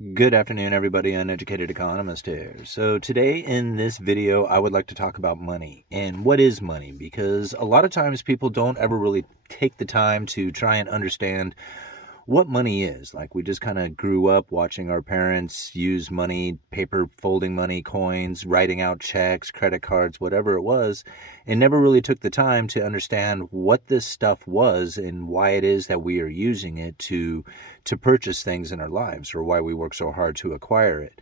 Good afternoon, everybody. Uneducated Economist here. So today in this video, I would like to talk about money and what is money, because a lot of times people don't ever really take the time to try and understand what money is. Like, we just kind of grew up watching our parents use money, paper folding money, coins, writing out checks, credit cards, whatever it was, and never really took the time to understand what this stuff was and why it is that we are using it to purchase things in our lives, or why we work so hard to acquire it.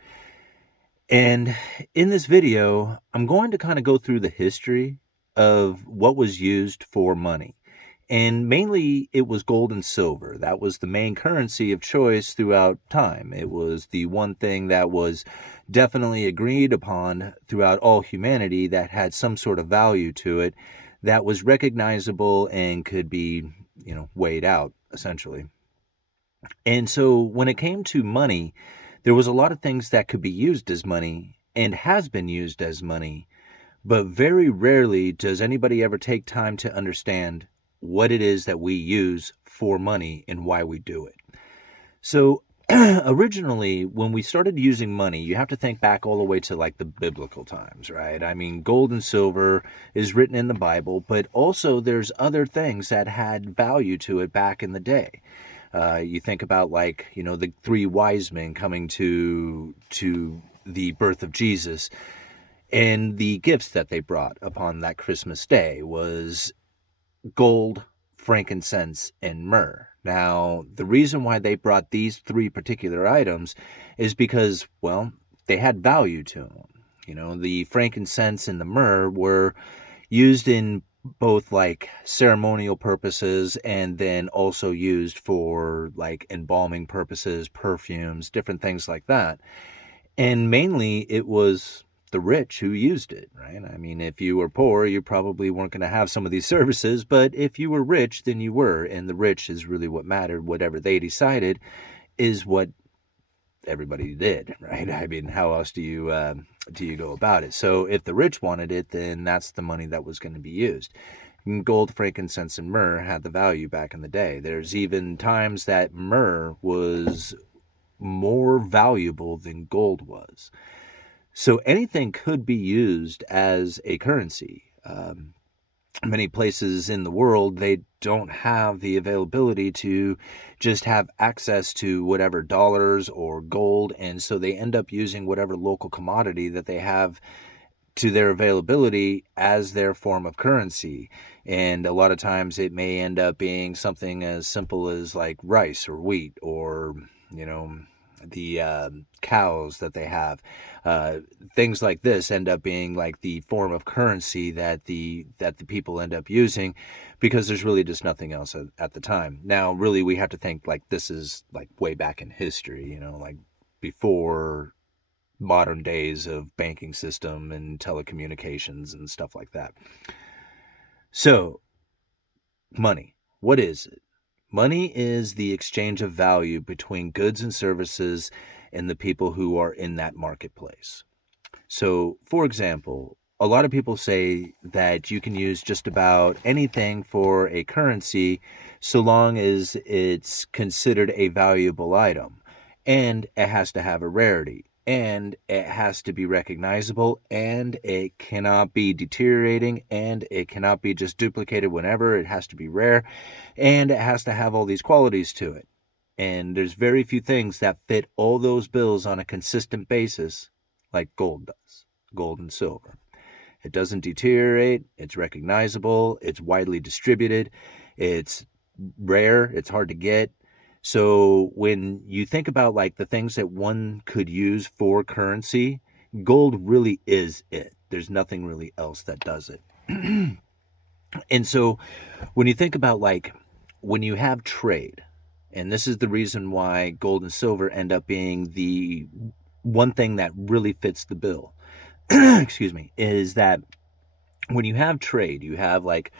And in this video, I'm going to kind of go through the history of what was used for money. And mainly it was gold and silver. That was the main currency of choice throughout time. It was the one thing that was definitely agreed upon throughout all humanity, that had some sort of value to it, that was recognizable and could be, weighed out, essentially. And so when it came to money, there was a lot of things that could be used as money and has been used as money, but very rarely does anybody ever take time to understand what it is that we use for money and why we do it. So originally, when we started using money, you have to think back all the way to like the biblical times, right? I mean, gold and silver is written in the Bible, but also there's other things that had value to it back in the day. You think about, like, the three wise men coming to the birth of Jesus, and the gifts that they brought upon that Christmas day was gold, frankincense, and myrrh. Now, the reason why they brought these three particular items is because, well, they had value to them. The frankincense and the myrrh were used in both like ceremonial purposes, and then also used for like embalming purposes, perfumes, different things like that. And mainly it was the rich who used it, right? I mean, if you were poor, you probably weren't going to have some of these services, but if you were rich, then you were, and the rich is really what mattered. Whatever they decided is what everybody did, right? I mean, how else do you go about it? So if the rich wanted it, then that's the money that was going to be used. Gold, frankincense, and myrrh had the value back in the day. There's even times that myrrh was more valuable than gold was. So anything could be used as a currency. Many places in the world, they don't have the availability to just have access to whatever dollars or gold, and so they end up using whatever local commodity that they have to their availability as their form of currency. And a lot of times it may end up being something as simple as like rice or wheat, or the cows that they have. Things like this end up being like the form of currency that the people end up using, because there's really just nothing else at the time. Now, really, we have to think like this is like way back in history, like before modern days of banking system and telecommunications and stuff like that. So, money. What is it? Money is the exchange of value between goods and services and the people who are in that marketplace. So, for example, a lot of people say that you can use just about anything for a currency so long as it's considered a valuable item, and it has to have a rarity, and it has to be recognizable, and it cannot be deteriorating, and it cannot be just duplicated whenever. It has to be rare, and it has to have all these qualities to it. And there's very few things that fit all those bills on a consistent basis like gold does, gold and silver. It doesn't deteriorate, it's recognizable, it's widely distributed, it's rare, it's hard to get. So when you think about like the things that one could use for currency, gold really is it. There's nothing really else that does it. And so when you think about like when you have trade, and this is the reason why gold and silver end up being the one thing that really fits the bill, excuse me, is that when you have trade, you have like,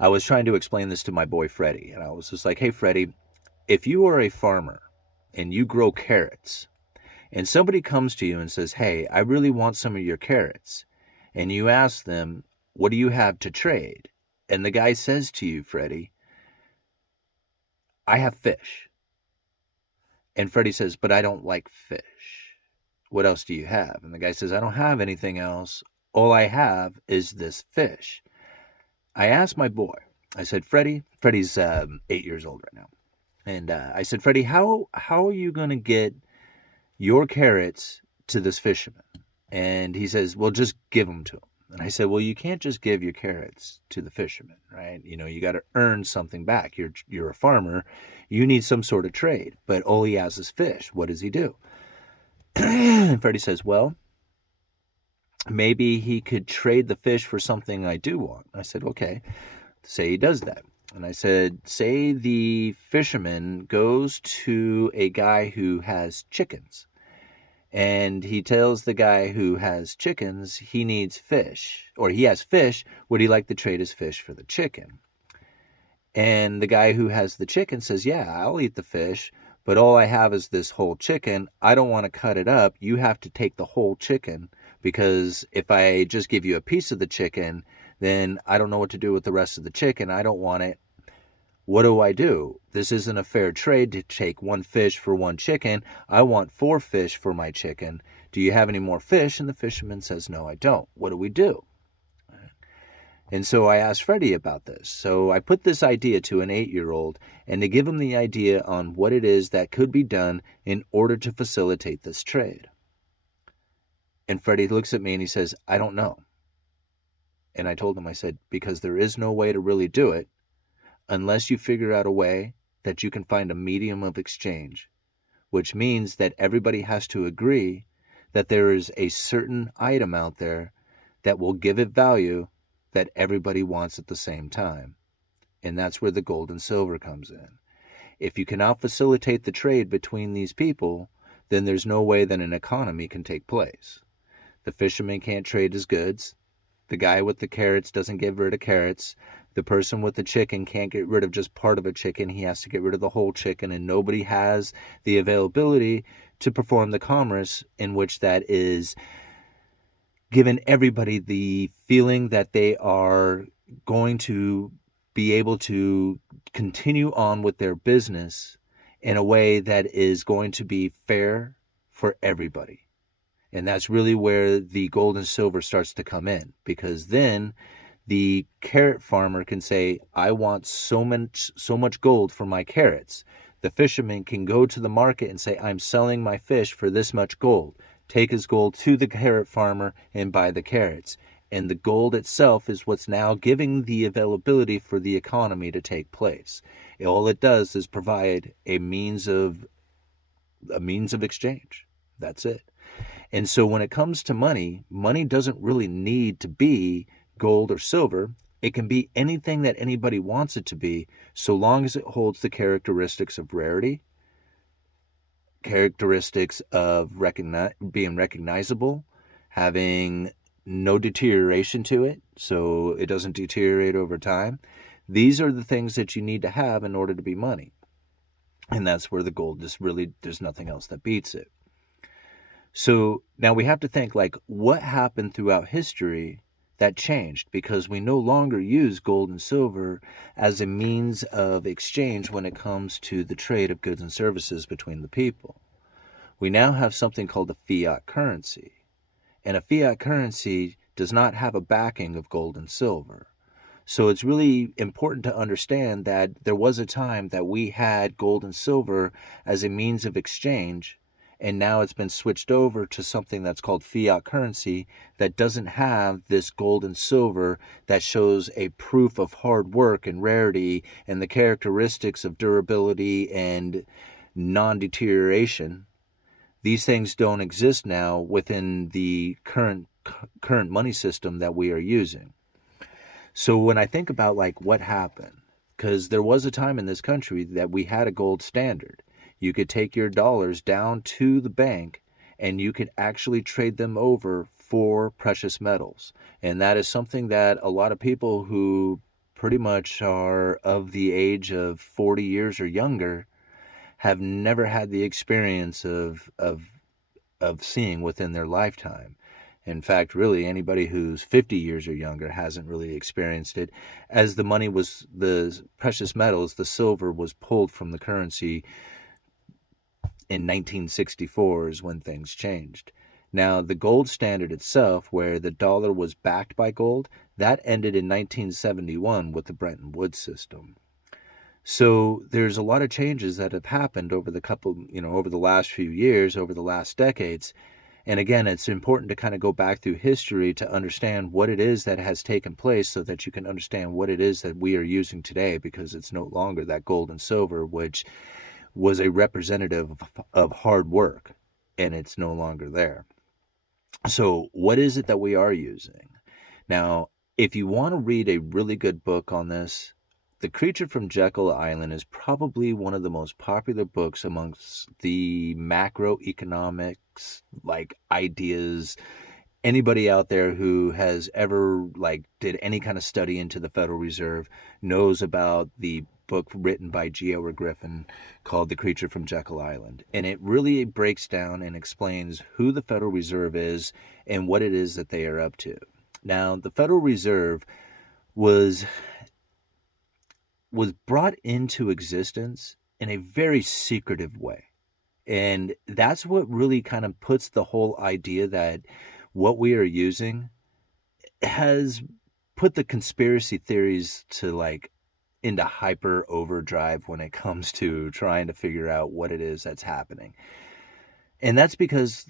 I was trying to explain this to my boy Freddie, and I was just like, hey, Freddie, if you are a farmer and you grow carrots, and somebody comes to you and says, hey, I really want some of your carrots, and you ask them, what do you have to trade? And the guy says to you, Freddie, I have fish. And Freddie says, but I don't like fish. What else do you have? And the guy says, I don't have anything else. All I have is this fish. I asked my boy, I said, Freddie's 8 years old right now. And I said, Freddie, how are you going to get your carrots to this fisherman? And he says, well, just give them to him. And I said, well, you can't just give your carrots to the fisherman, right? You got to earn something back. You're a farmer. You need some sort of trade. But all he has is fish. What does he do? And Freddie says, well, maybe he could trade the fish for something I do want. I said, okay, say he does that. And I said, say the fisherman goes to a guy who has chickens. And he tells the guy who has chickens he needs fish, or he has fish. Would he like to trade his fish for the chicken? And the guy who has the chicken says, yeah, I'll eat the fish, but all I have is this whole chicken. I don't want to cut it up. You have to take the whole chicken, because if I just give you a piece of the chicken, then I don't know what to do with the rest of the chicken. I don't want it. What do? This isn't a fair trade to take one fish for one chicken. I want 4 fish for my chicken. Do you have any more fish? And the fisherman says, no, I don't. What do we do? And so I asked Freddie about this. So I put this idea to an 8-year-old and to give him the idea on what it is that could be done in order to facilitate this trade. And Freddie looks at me and he says, I don't know. And I told him, I said, because there is no way to really do it unless you figure out a way that you can find a medium of exchange, which means that everybody has to agree that there is a certain item out there that will give it value that everybody wants at the same time. And that's where the gold and silver comes in. If you cannot facilitate the trade between these people, then there's no way that an economy can take place. The fisherman can't trade his goods. The guy with the carrots doesn't get rid of carrots. The person with the chicken can't get rid of just part of a chicken. He has to get rid of the whole chicken, and nobody has the availability to perform the commerce in which that is given everybody the feeling that they are going to be able to continue on with their business in a way that is going to be fair for everybody. And that's really where the gold and silver starts to come in, because then the carrot farmer can say, I want so much gold for my carrots. The fisherman can go to the market and say, I'm selling my fish for this much gold. Take his gold to the carrot farmer and buy the carrots. And the gold itself is what's now giving the availability for the economy to take place. All it does is provide a means of exchange. That's it. And so when it comes to money, money doesn't really need to be gold or silver. It can be anything that anybody wants it to be, so long as it holds the characteristics of rarity, characteristics of being recognizable, having no deterioration to it, so it doesn't deteriorate over time. These are the things that you need to have in order to be money. And that's where the gold is really, there's nothing else that beats it. So now we have to think, like, what happened throughout history that changed, because we no longer use gold and silver as a means of exchange when it comes to the trade of goods and services between the people. We now have something called a fiat currency. And a fiat currency does not have a backing of gold and silver. So it's really important to understand that there was a time that we had gold and silver as a means of exchange, and now it's been switched over to something that's called fiat currency that doesn't have this gold and silver that shows a proof of hard work and rarity and the characteristics of durability and non-deterioration. These things don't exist now within the current money system that we are using. So when I think about, like, what happened, because there was a time in this country that we had a gold standard. You could take your dollars down to the bank and you could actually trade them over for precious metals. And that is something that a lot of people who pretty much are of the age of 40 years or younger have never had the experience of seeing within their lifetime. In fact, really, anybody who's 50 years or younger hasn't really experienced it, as the precious metals, the silver, was pulled from the currency in 1964 is when things changed. Now, the gold standard itself, where the dollar was backed by gold, that ended in 1971 with the Bretton Woods system. So there's a lot of changes that have happened over over the last few years, over the last decades. And again, it's important to kind of go back through history to understand what it is that has taken place so that you can understand what it is that we are using today, because it's no longer that gold and silver, which was a representative of hard work, and it's no longer there. So what is it that we are using? Now, if you want to read a really good book on this, The Creature from Jekyll Island is probably one of the most popular books amongst the macroeconomics ideas. Anybody out there who has ever did any kind of study into the Federal Reserve knows about the book written by G.O. Griffin called The Creature from Jekyll Island. And it really breaks down and explains who the Federal Reserve is and what it is that they are up to. Now, the Federal Reserve was brought into existence in a very secretive way. And that's what really kind of puts the whole idea that what we are using has put the conspiracy theories to into hyper overdrive when it comes to trying to figure out what it is that's happening. And that's because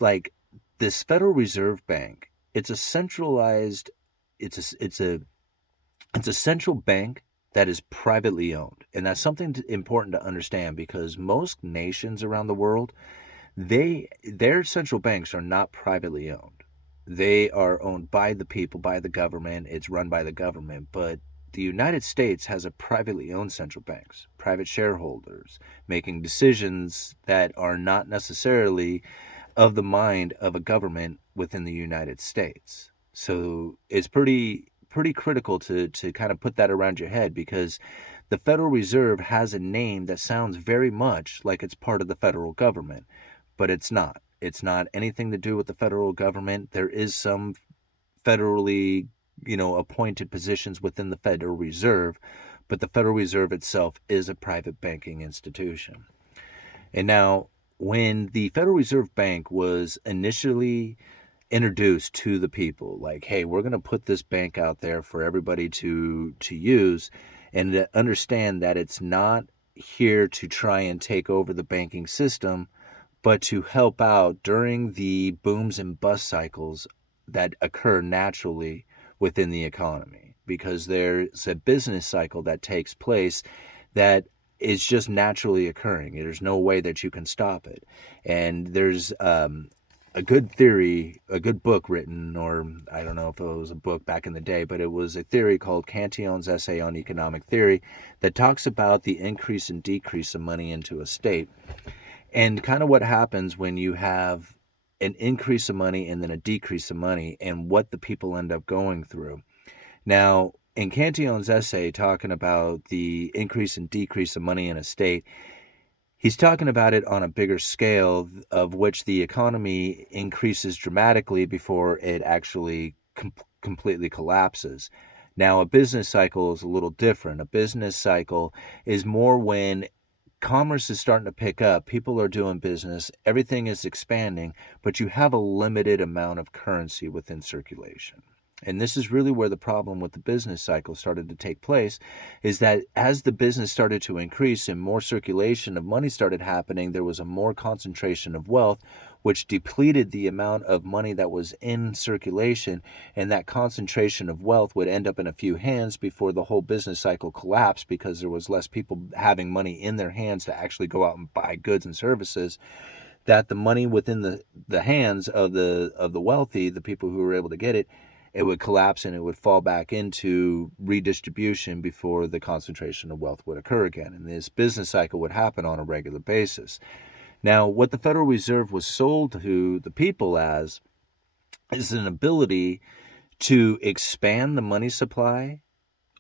this Federal Reserve Bank, it's a centralized, it's a central bank that is privately owned. And that's something important to understand, because most nations around the world, their central banks are not privately owned. They are owned by the people, by the government. It's run by the government. But the United States has a privately owned central banks, private shareholders, making decisions that are not necessarily of the mind of a government within the United States. So it's pretty critical to kind of put that around your head, because the Federal Reserve has a name that sounds very much like it's part of the federal government, but it's not. It's not anything to do with the federal government. There is some federally, appointed positions within the Federal Reserve, but the Federal Reserve itself is a private banking institution. And now, when the Federal Reserve Bank was initially introduced to the people, hey, we're going to put this bank out there for everybody to use, and to understand that it's not here to try and take over the banking system, but to help out during the booms and bust cycles that occur naturally within the economy, because there's a business cycle that takes place that is just naturally occurring. There's no way that you can stop it. And there's a good theory, a good book written, or I don't know if it was a book back in the day, but it was a theory called Cantillon's Essay on Economic Theory that talks about the increase and decrease of money into a state, and kind of what happens when you have an increase of money and then a decrease of money, and what the people end up going through. Now, in Cantillon's essay talking about the increase and decrease of money in a state, he's talking about it on a bigger scale, of which the economy increases dramatically before it actually completely collapses. Now, a business cycle is a little different. A business cycle is more when commerce is starting to pick up, people are doing business, everything is expanding, but you have a limited amount of currency within circulation. And this is really where the problem with the business cycle started to take place, is that as the business started to increase and more circulation of money started happening, there was a more concentration of wealth, which depleted the amount of money that was in circulation, and that concentration of wealth would end up in a few hands before the whole business cycle collapsed, because there was less people having money in their hands to actually go out and buy goods and services, that the money within the hands of the wealthy, the people who were able to get it, it would collapse and it would fall back into redistribution before the concentration of wealth would occur again. And this business cycle would happen on a regular basis. Now, what the Federal Reserve was sold to the people as is an ability to expand the money supply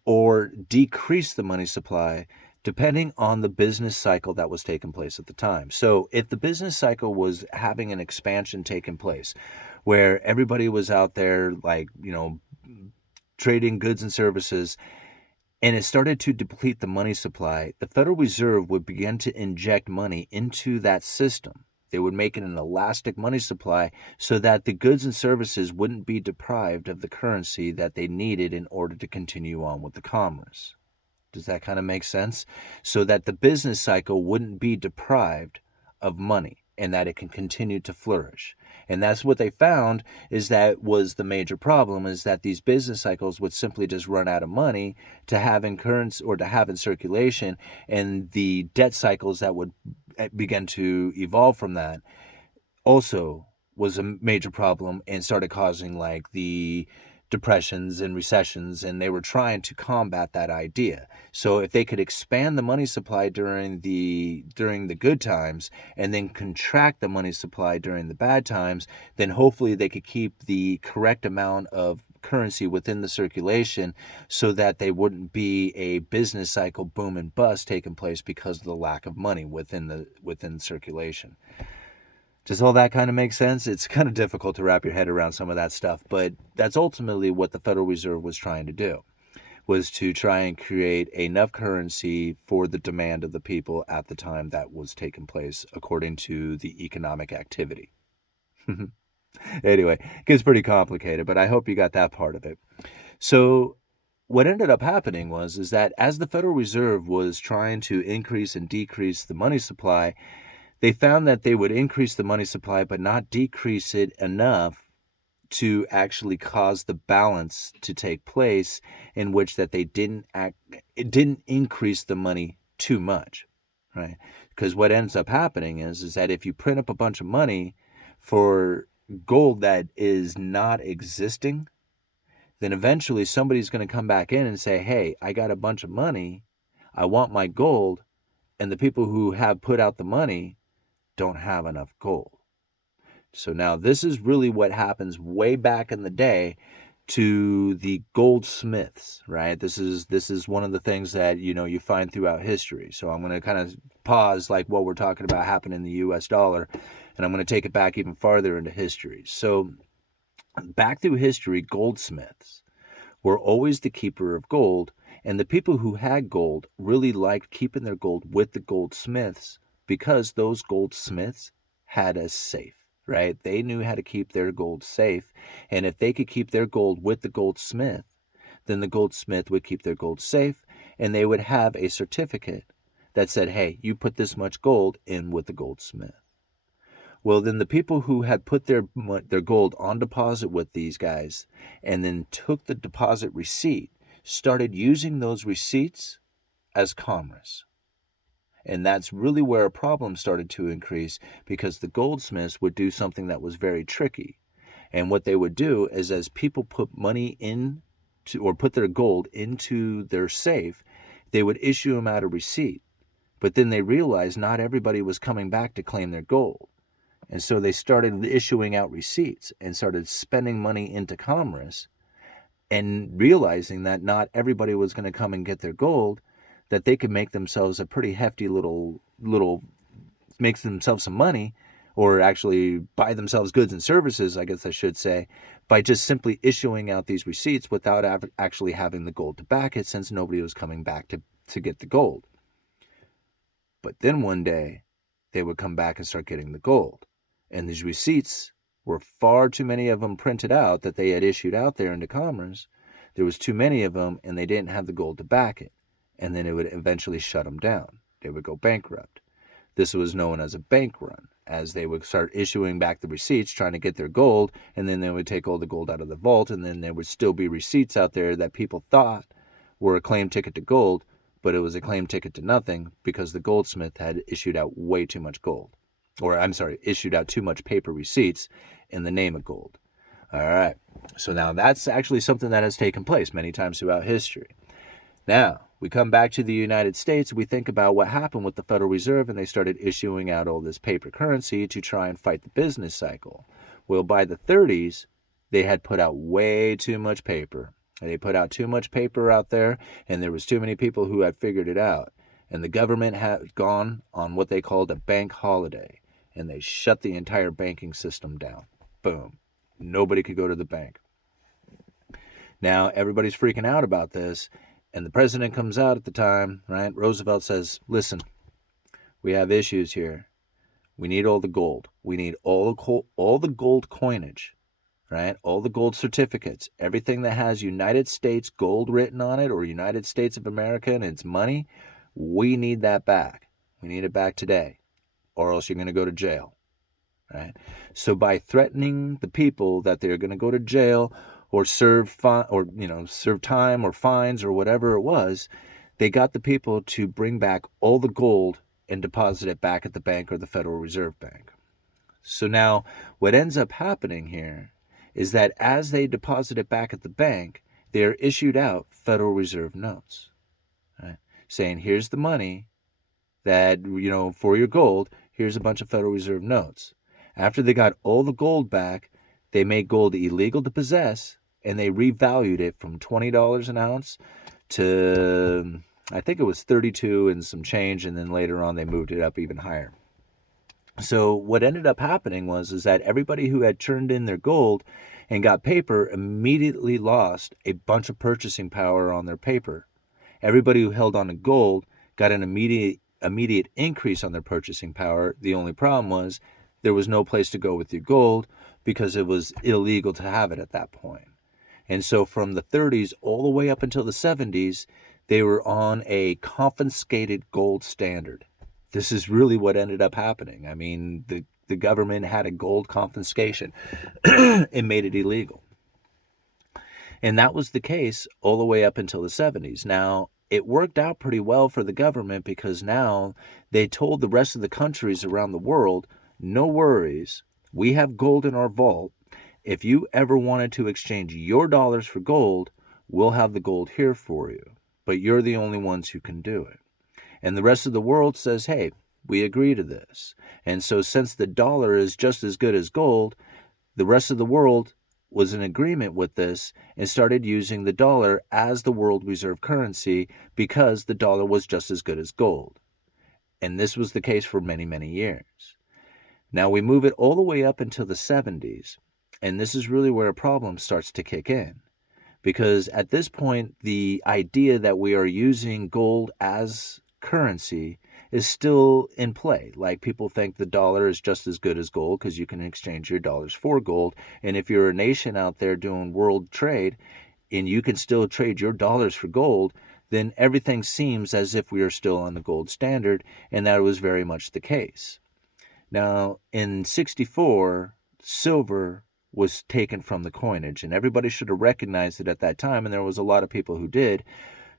or decrease the money supply depending on the business cycle that was taking place at the time. So if the business cycle was having an expansion taking place, where everybody was out there trading goods and services, and it started to deplete the money supply, the Federal Reserve would begin to inject money into that system. They would make it an elastic money supply so that the goods and services wouldn't be deprived of the currency that they needed in order to continue on with the commerce. Does that kind of make sense? So that the business cycle wouldn't be deprived of money and that it can continue to flourish. And that's what they found is that was the major problem, is that these business cycles would simply just run out of money to have in currency or to have in circulation, and the debt cycles that would begin to evolve from that also was a major problem and started causing like the depressions and recessions, and they were trying to combat that idea. So if they could expand the money supply during the good times and then contract the money supply during the bad times, then hopefully they could keep the correct amount of currency within the circulation so that they wouldn't be a business cycle boom and bust taking place because of the lack of money within circulation. Does all that kind of make sense? It's kind of difficult to wrap your head around some of that stuff, but that's ultimately what the Federal Reserve was trying to do, was to try and create enough currency for the demand of the people at the time that was taking place according to the economic activity. Anyway, it gets pretty complicated, but I hope you got that part of it. So what ended up happening is that as the Federal Reserve was trying to increase and decrease the money supply, they found that they would increase the money supply but not decrease it enough to actually cause the balance to take place, in which that it didn't increase the money too much, right? Because what ends up happening is that if you print up a bunch of money for gold that is not existing, then eventually somebody's going to come back in and say, hey, I got a bunch of money, I want my gold, and the people who have put out the money don't have enough gold. So now this is really what happens way back in the day to the goldsmiths, right? This is one of the things that you find throughout history. So I'm going to kind of pause like what we're talking about happened in the US dollar, and I'm going to take it back even farther into history. So back through history, goldsmiths were always the keeper of gold, and the people who had gold really liked keeping their gold with the goldsmiths because those goldsmiths had a safe, right? They knew how to keep their gold safe, and if they could keep their gold with the goldsmith, then the goldsmith would keep their gold safe, and they would have a certificate that said, hey, you put this much gold in with the goldsmith. Well, then the people who had put their gold on deposit with these guys and then took the deposit receipt started using those receipts as commerce. And that's really where a problem started to increase, because the goldsmiths would do something that was very tricky. And what they would do is, as people put money or put their gold into their safe, they would issue them out a receipt. But then they realized not everybody was coming back to claim their gold. And so they started issuing out receipts and started spending money into commerce, and realizing that not everybody was going to come and get their gold, that they could make themselves a pretty hefty make themselves some money, or actually buy themselves goods and services, I guess I should say, by just simply issuing out these receipts without actually having the gold to back it, since nobody was coming back to get the gold. But then one day, they would come back and start getting the gold. And these receipts were far too many of them printed out that they had issued out there into commerce. There was too many of them, and they didn't have the gold to back it. And then it would eventually shut them down. They would go bankrupt. This was known as a bank run, as they would start issuing back the receipts, trying to get their gold, and then they would take all the gold out of the vault, and then there would still be receipts out there that people thought were a claim ticket to gold, but it was a claim ticket to nothing, because the goldsmith had issued out way too much gold. Issued out too much paper receipts in the name of gold. All right. So now that's actually something that has taken place many times throughout history. Now, we come back to the United States, we think about what happened with the Federal Reserve, and they started issuing out all this paper currency to try and fight the business cycle. Well, by the 30s, they had put out way too much paper. They put out too much paper out there, and there was too many people who had figured it out. And the government had gone on what they called a bank holiday, and they shut the entire banking system down. Boom. Nobody could go to the bank. Now, everybody's freaking out about this, and the president comes out at the time, right? Roosevelt says, listen, we have issues here. We need all the gold. We need all the gold coinage, right? All the gold certificates, everything that has United States gold written on it or United States of America and its money, we need that back. We need it back today, or else you're going to go to jail, right? So by threatening the people that they're going to go to jail or serve time or fines or whatever it was, they got the people to bring back all the gold and deposit it back at the bank or the Federal Reserve Bank. So now what ends up happening here is that as they deposit it back at the bank, they are issued out Federal Reserve notes, right? Saying, here's the money that, for your gold, here's a bunch of Federal Reserve notes. After they got all the gold back, they made gold illegal to possess, and they revalued it from $20 an ounce to, I think it was 32 and some change, and then later on they moved it up even higher. So what ended up happening is that everybody who had turned in their gold and got paper immediately lost a bunch of purchasing power on their paper. Everybody who held on to gold got an immediate increase on their purchasing power. The only problem was there was no place to go with your gold because it was illegal to have it at that point. And so from the 30s all the way up until the 70s, they were on a confiscated gold standard. This is really what ended up happening. I mean, the government had a gold confiscation and made it illegal. And that was the case all the way up until the 70s. Now, it worked out pretty well for the government because now they told the rest of the countries around the world, no worries, we have gold in our vault. If you ever wanted to exchange your dollars for gold, we'll have the gold here for you. But you're the only ones who can do it. And the rest of the world says, hey, we agree to this. And so since the dollar is just as good as gold, the rest of the world was in agreement with this and started using the dollar as the world reserve currency because the dollar was just as good as gold. And this was the case for many, many years. Now we move it all the way up until the 70s, and this is really where a problem starts to kick in. Because at this point, the idea that we are using gold as currency is still in play. Like, people think the dollar is just as good as gold because you can exchange your dollars for gold. And if you're a nation out there doing world trade and you can still trade your dollars for gold, then everything seems as if we are still on the gold standard, and that was very much the case. Now, in 64, silver was taken from the coinage, and everybody should have recognized it at that time, and there was a lot of people who did,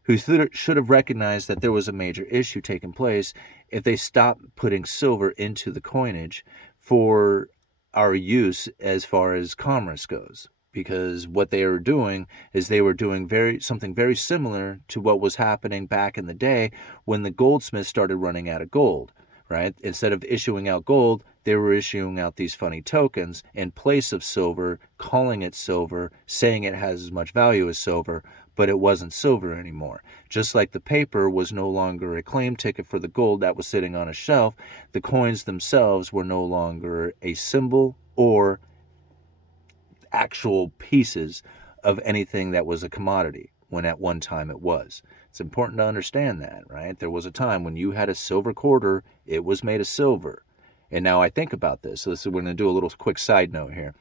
who should have recognized that there was a major issue taking place if they stopped putting silver into the coinage for our use as far as commerce goes. Because what they were doing is they were doing something very similar to what was happening back in the day when the goldsmiths started running out of gold, right? Instead of issuing out gold, they were issuing out these funny tokens in place of silver, calling it silver, saying it has as much value as silver, but it wasn't silver anymore. Just like the paper was no longer a claim ticket for the gold that was sitting on a shelf, the coins themselves were no longer a symbol or actual pieces of anything that was a commodity, when at one time it was. It's important to understand that, right? There was a time when you had a silver quarter, it was made of silver. And now I think about this. So we're going to do a little quick side note here.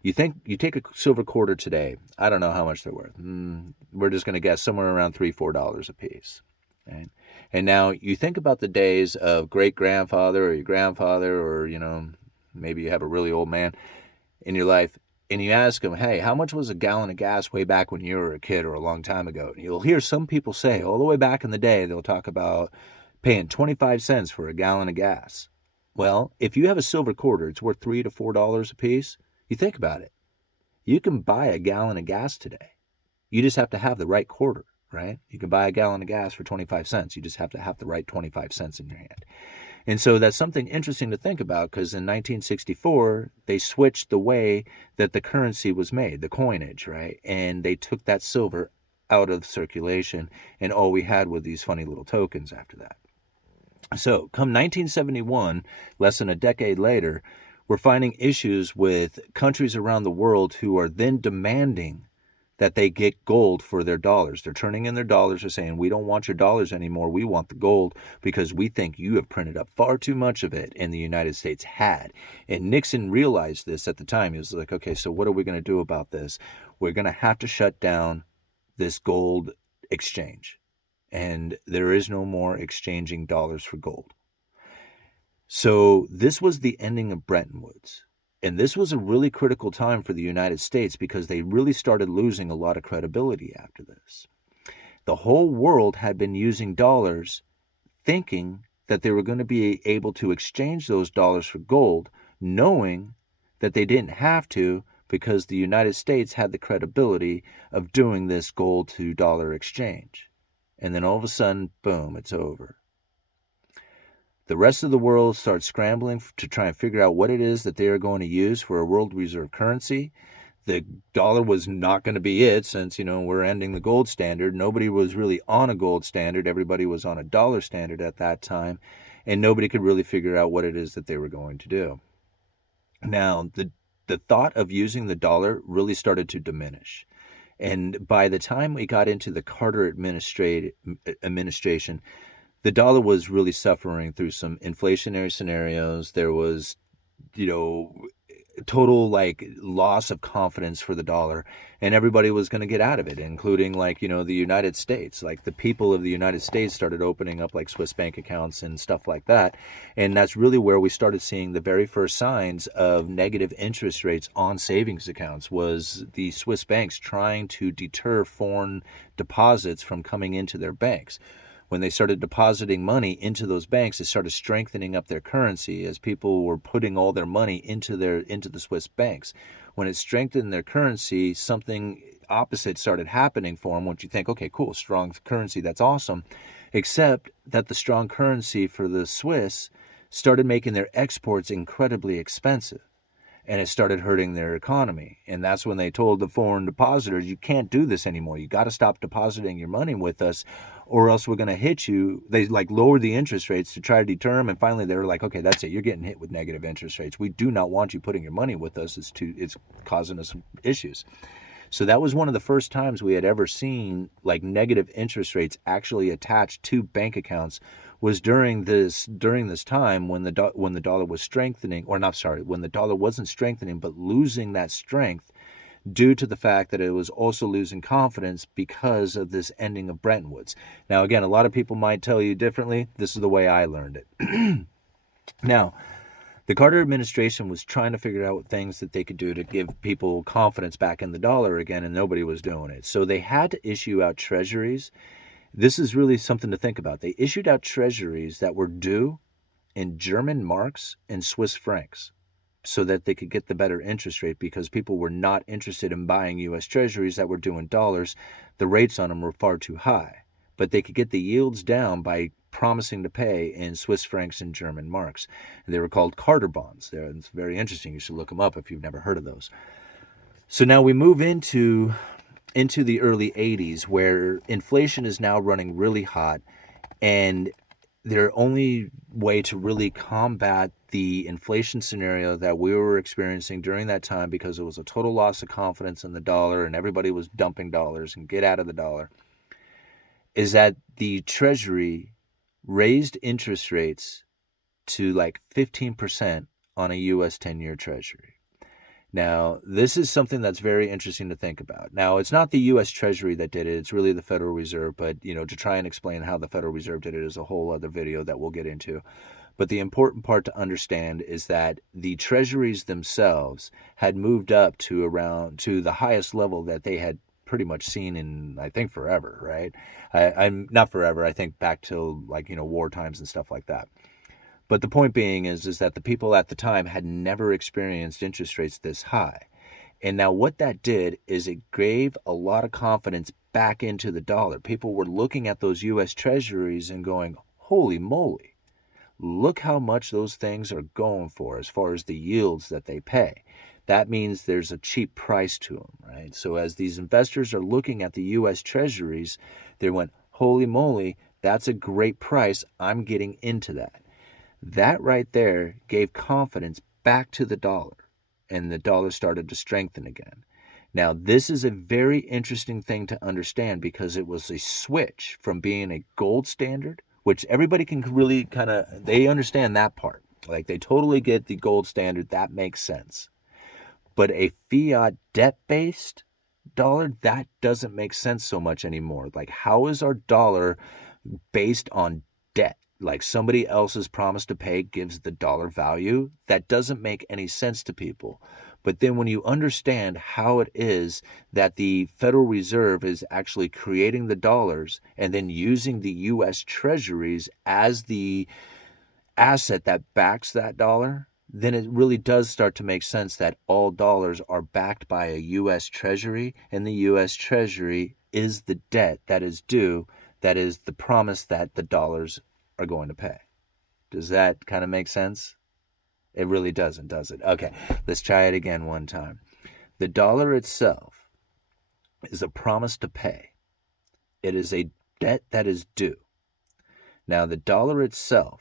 You take a silver quarter today, I don't know how much they're worth. We're just going to guess somewhere around $3-4 a piece. Right? And now you think about the days of great-grandfather or your grandfather, or, maybe you have a really old man in your life, and you ask them, hey, how much was a gallon of gas way back when you were a kid or a long time ago? And you'll hear some people say, all the way back in the day, they'll talk about paying 25 cents for a gallon of gas. Well, if you have a silver quarter, it's worth $3 to $4 a piece. You think about it. You can buy a gallon of gas today. You just have to have the right quarter, right? You can buy a gallon of gas for 25 cents. You just have to have the right 25 cents in your hand. And so that's something interesting to think about, because in 1964, they switched the way that the currency was made, the coinage, right? And they took that silver out of circulation, and all we had were these funny little tokens after that. So come 1971, less than a decade later, we're finding issues with countries around the world who are then demanding that they get gold for their dollars. They're turning in their dollars. They're saying, we don't want your dollars anymore. We want the gold because we think you have printed up far too much of it. And the United States had. And Nixon realized this at the time. He was like, okay, so what are we going to do about this? We're going to have to shut down this gold exchange. And there is no more exchanging dollars for gold. So this was the ending of Bretton Woods. And this was a really critical time for the United States because they really started losing a lot of credibility after this. The whole world had been using dollars thinking that they were going to be able to exchange those dollars for gold, knowing that they didn't have to because the United States had the credibility of doing this gold to dollar exchange. And then all of a sudden, boom, it's over. The rest of the world starts scrambling to try and figure out what it is that they are going to use for a world reserve currency. The dollar was not going to be it since, we're ending the gold standard. Nobody was really on a gold standard. Everybody was on a dollar standard at that time, and nobody could really figure out what it is that they were going to do. Now, the thought of using the dollar really started to diminish. And by the time we got into the Carter administration, the dollar was really suffering through some inflationary scenarios. There was, total loss of confidence for the dollar, and everybody was going to get out of it, including the United States. The people of the United States started opening up Swiss bank accounts and stuff like that. And that's really where we started seeing the very first signs of negative interest rates on savings accounts, was the Swiss banks trying to deter foreign deposits from coming into their banks. When they started depositing money into those banks, it started strengthening up their currency as people were putting all their money into the Swiss banks. When it strengthened their currency, something opposite started happening for them. Once you think, okay, cool, strong currency, that's awesome. Except that the strong currency for the Swiss started making their exports incredibly expensive. And it started hurting their economy. And that's when they told the foreign depositors, you can't do this anymore. You got to stop depositing your money with us, or else we're going to hit you. They lowered the interest rates to try to deter them. And finally, they were like, okay, that's it. You're getting hit with negative interest rates. We do not want you putting your money with us. It's causing us issues. So that was one of the first times we had ever seen negative interest rates actually attached to bank accounts, was during this time when the dollar was strengthening, when the dollar wasn't strengthening but losing that strength due to the fact that it was also losing confidence because of this ending of Bretton Woods. Now, again, a lot of people might tell you differently. This is the way I learned it. Now, the Carter administration was trying to figure out things that they could do to give people confidence back in the dollar again, and nobody was doing it. So they had to issue out treasuries. This is really something to think about. They issued out treasuries that were due in German marks and Swiss francs so that they could get the better interest rate, because people were not interested in buying U.S. treasuries that were due in dollars. The rates on them were far too high. But they could get the yields down by promising to pay in Swiss francs and German marks. And they were called Carter bonds. It's very interesting. You should look them up if you've never heard of those. So now we move into the early 80s, where inflation is now running really hot, and their only way to really combat the inflation scenario that we were experiencing during that time, because it was a total loss of confidence in the dollar and everybody was dumping dollars and get out of the dollar, is that the Treasury raised interest rates to 15% on a U.S. 10-year Treasury. Now, this is something that's very interesting to think about. Now, it's not the U.S. Treasury that did it. It's really the Federal Reserve. But, to try and explain how the Federal Reserve did it is a whole other video that we'll get into. But the important part to understand is that the treasuries themselves had moved up to the highest level that they had pretty much seen in, I think, forever, right? I'm not forever. I think back to war times and stuff like that. But the point being is that the people at the time had never experienced interest rates this high. And now what that did is it gave a lot of confidence back into the dollar. People were looking at those U.S. treasuries and going, holy moly, look how much those things are going for as far as the yields that they pay. That means there's a cheap price to them, right? So as these investors are looking at the U.S. treasuries, they went, holy moly, that's a great price. I'm getting into that. That right there gave confidence back to the dollar, and the dollar started to strengthen again. Now, this is a very interesting thing to understand because it was a switch from being a gold standard, which everybody can really they understand that part. Like they totally get the gold standard, that makes sense. But a fiat debt-based dollar, that doesn't make sense so much anymore. Like, how is our dollar based on debt? Like somebody else's promise to pay gives the dollar value? That doesn't make any sense to people. But then when you understand how it is that the Federal Reserve is actually creating the dollars and then using the U.S. Treasuries as the asset that backs that dollar, then it really does start to make sense that all dollars are backed by a U.S. Treasury, and the U.S. Treasury is the debt that is due, that is the promise that the dollars are going to pay. Does that kind of make sense? It really doesn't, does it? Okay, let's try it again one time. The dollar itself is a promise to pay. It is a debt that is due. Now, the dollar itself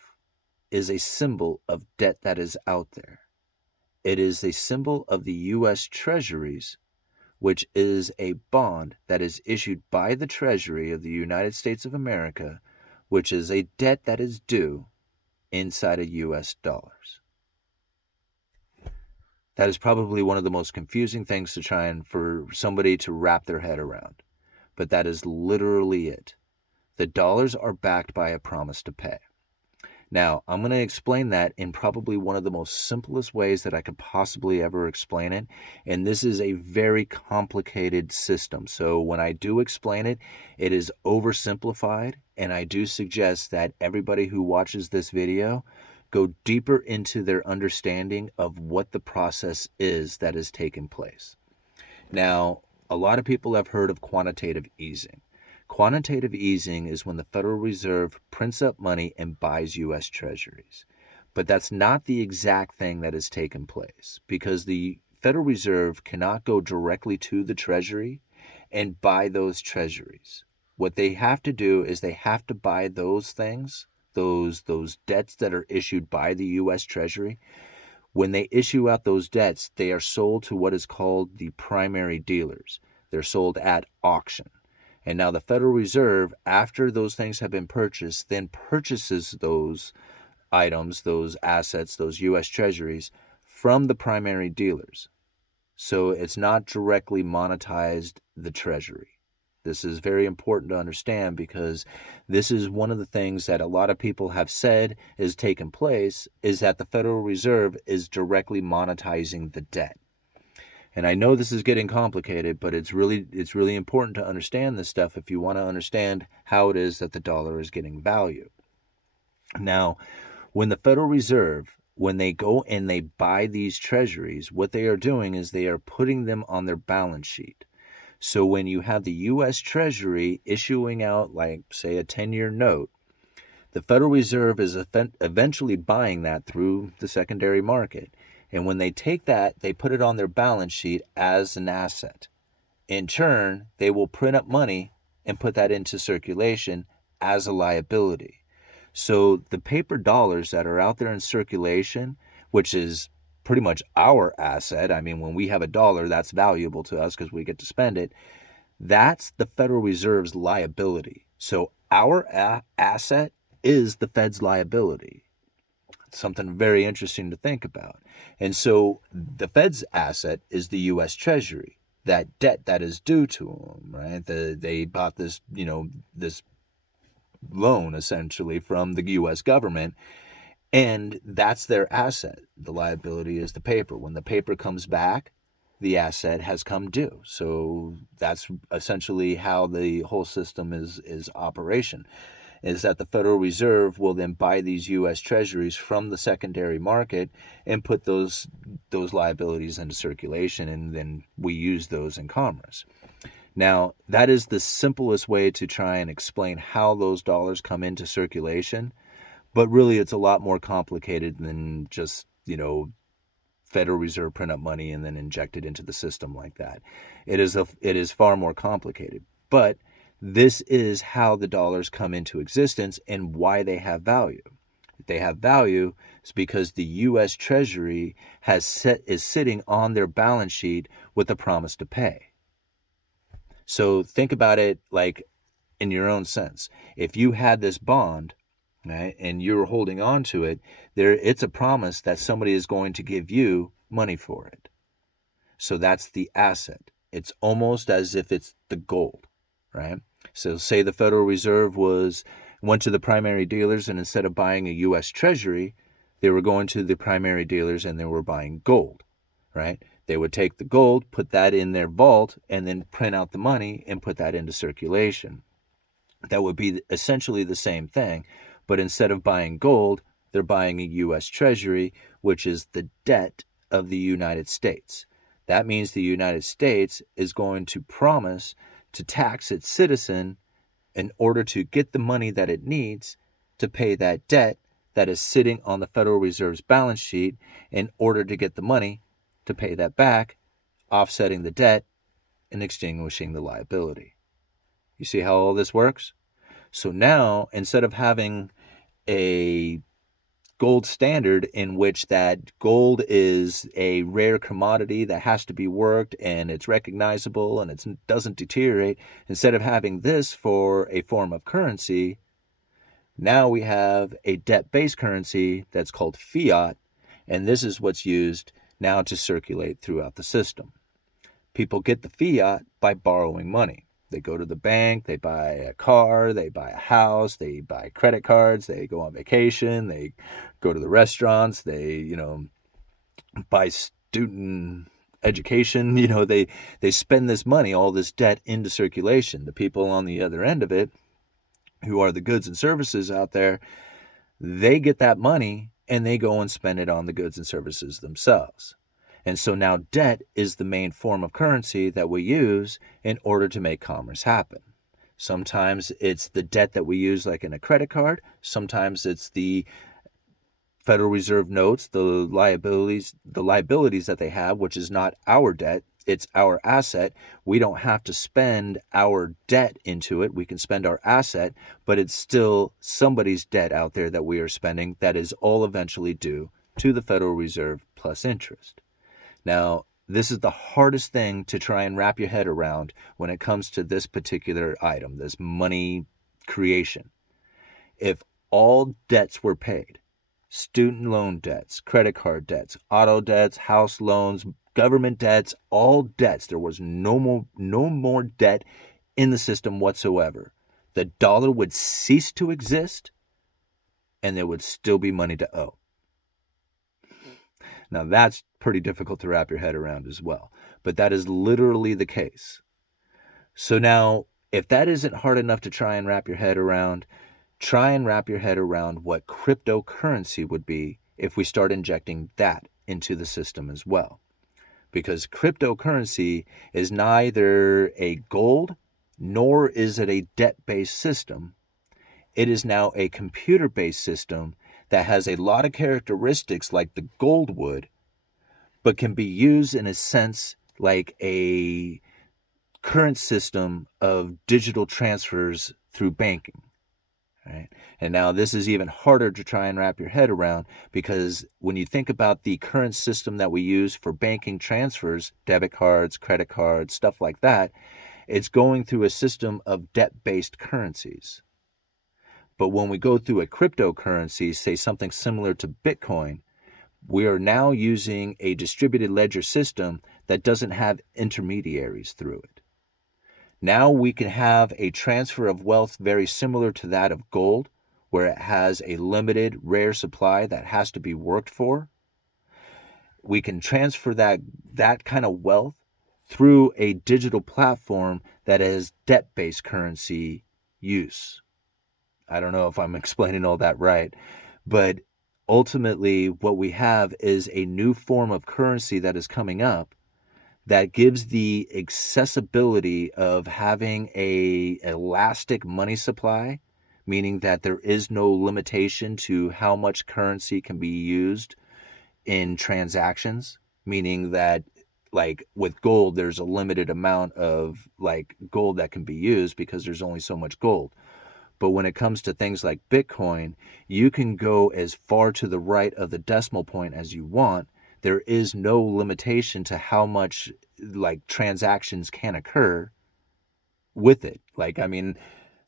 is a symbol of debt that is out there. It is a symbol of the U.S. Treasuries, which is a bond that is issued by the Treasury of the United States of America, which is a debt that is due inside of U.S. dollars. That is probably one of the most confusing things to try and for somebody to wrap their head around. But that is literally it. The dollars are backed by a promise to pay. Now, I'm going to explain that in probably one of the most simplest ways that I could possibly ever explain it. And this is a very complicated system. So when I do explain it, it is oversimplified. And I do suggest that everybody who watches this video go deeper into their understanding of what the process is that is taking place. Now, a lot of people have heard of quantitative easing. Quantitative easing is when the Federal Reserve prints up money and buys U.S. Treasuries. But that's not the exact thing that has taken place, because the Federal Reserve cannot go directly to the Treasury and buy those Treasuries. What they have to do is they have to buy those things, those debts that are issued by the U.S. Treasury. When they issue out those debts, they are sold to what is called the primary dealers. They're sold at auction. And now the Federal Reserve, after those things have been purchased, then purchases those items, those assets, those U.S. Treasuries from the primary dealers. So it's not directly monetized the Treasury. This is very important to understand because this is one of the things that a lot of people have said is taken place, is that the Federal Reserve is directly monetizing the debt. And I know this is getting complicated, but it's really important to understand this stuff if you want to understand how it is that the dollar is getting value. Now, when the Federal Reserve, when they go and they buy these treasuries, what they are doing is they are putting them on their balance sheet. So when you have the U.S. Treasury issuing out, like, say, a 10-year note, the Federal Reserve is eventually buying that through the secondary market. And when they take that, they put it on their balance sheet as an asset. In turn, they will print up money and put that into circulation as a liability. So the paper dollars that are out there in circulation, which is pretty much our asset, I mean, when we have a dollar, that's valuable to us because we get to spend it, that's the Federal Reserve's liability. So our asset is the Fed's liability. Something very interesting to think about. And so the Fed's asset is the U.S. Treasury, that debt that is due to them, right? They bought this, this loan essentially from the U.S. government, and that's their asset. The liability is the paper. When the paper comes back, the asset has come due. So that's essentially how the whole system is operation. Is that the Federal Reserve will then buy these U.S. Treasuries from the secondary market and put those liabilities into circulation, and then we use those in commerce. Now, that is the simplest way to try and explain how those dollars come into circulation, but really it's a lot more complicated than just, Federal Reserve print up money and then inject it into the system like that. It is far more complicated, but this is how the dollars come into existence and why they have value. They have value is because the U.S. Treasury is sitting on their balance sheet with a promise to pay. So think about it like in your own sense. If you had this bond, right, and you're holding on to it, it's a promise that somebody is going to give you money for it. So that's the asset. It's almost as if it's the gold, right? So say the Federal Reserve went to the primary dealers, and instead of buying a US Treasury, they were going to the primary dealers and they were buying gold, right? They would take the gold, put that in their vault, and then print out the money and put that into circulation. That would be essentially the same thing, but instead of buying gold, they're buying a US Treasury, which is the debt of the United States. That means the United States is going to promise to tax its citizen in order to get the money that it needs to pay that debt that is sitting on the Federal Reserve's balance sheet in order to get the money to pay that back, offsetting the debt and extinguishing the liability. You see how all this works? So now, instead of having a gold standard in which that gold is a rare commodity that has to be worked and it's recognizable and it doesn't deteriorate, instead of having this for a form of currency, now we have a debt-based currency that's called fiat, and this is what's used now to circulate throughout the system. People get the fiat by borrowing money. They go to the bank, they buy a car, they buy a house, they buy credit cards, they go on vacation, they go to the restaurants, they, buy student education, they spend this money, all this debt into circulation. The people on the other end of it, who are the goods and services out there, they get that money and they go and spend it on the goods and services themselves. And so now debt is the main form of currency that we use in order to make commerce happen. Sometimes it's the debt that we use like in a credit card. Sometimes it's the Federal Reserve notes, the liabilities that they have, which is not our debt, it's our asset. We don't have to spend our debt into it. We can spend our asset, but it's still somebody's debt out there that we are spending that is all eventually due to the Federal Reserve plus interest. Now, this is the hardest thing to try and wrap your head around when it comes to this particular item, this money creation. If all debts were paid, student loan debts, credit card debts, auto debts, house loans, government debts, all debts, there was no more debt in the system whatsoever. The dollar would cease to exist and there would still be money to owe. Now, that's pretty difficult to wrap your head around as well, but that is literally the case. So now, if that isn't hard enough to try and wrap your head around, try and wrap your head around what cryptocurrency would be if we start injecting that into the system as well. Because cryptocurrency is neither a gold nor is it a debt-based system. It is now a computer-based system that has a lot of characteristics like the gold would, but can be used in a sense like a current system of digital transfers through banking. Right? And now this is even harder to try and wrap your head around, because when you think about the current system that we use for banking transfers, debit cards, credit cards, stuff like that, it's going through a system of debt-based currencies. But when we go through a cryptocurrency, say something similar to Bitcoin, we are now using a distributed ledger system that doesn't have intermediaries through it. Now we can have a transfer of wealth very similar to that of gold, where it has a limited, rare supply that has to be worked for. We can transfer that kind of wealth through a digital platform that has debt-based currency use. I don't know if I'm explaining all that right, but ultimately what we have is a new form of currency that is coming up that gives the accessibility of having a elastic money supply, meaning that there is no limitation to how much currency can be used in transactions, meaning that like with gold, there's a limited amount of like gold that can be used because there's only so much gold. But when it comes to things like Bitcoin, you can go as far to the right of the decimal point as you want. There is no limitation to how much like transactions can occur with it. Like, I mean,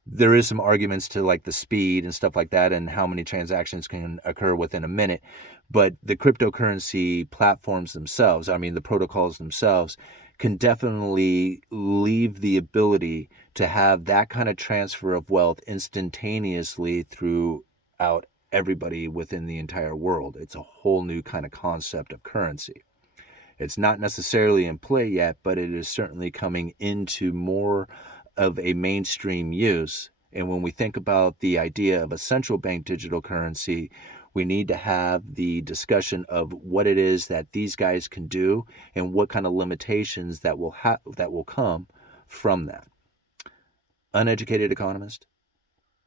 there is some arguments to like the speed and stuff like that and how many transactions can occur within a minute. But the cryptocurrency platforms themselves, I mean, the protocols themselves, can definitely leave the ability to have that kind of transfer of wealth instantaneously throughout everybody within the entire world. It's a whole new kind of concept of currency. It's not necessarily in play yet, but it is certainly coming into more of a mainstream use. And when we think about the idea of a central bank digital currency, we need to have the discussion of what it is that these guys can do and what kind of limitations that will come from that. Uneducated economist,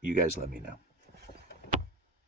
you guys let me know.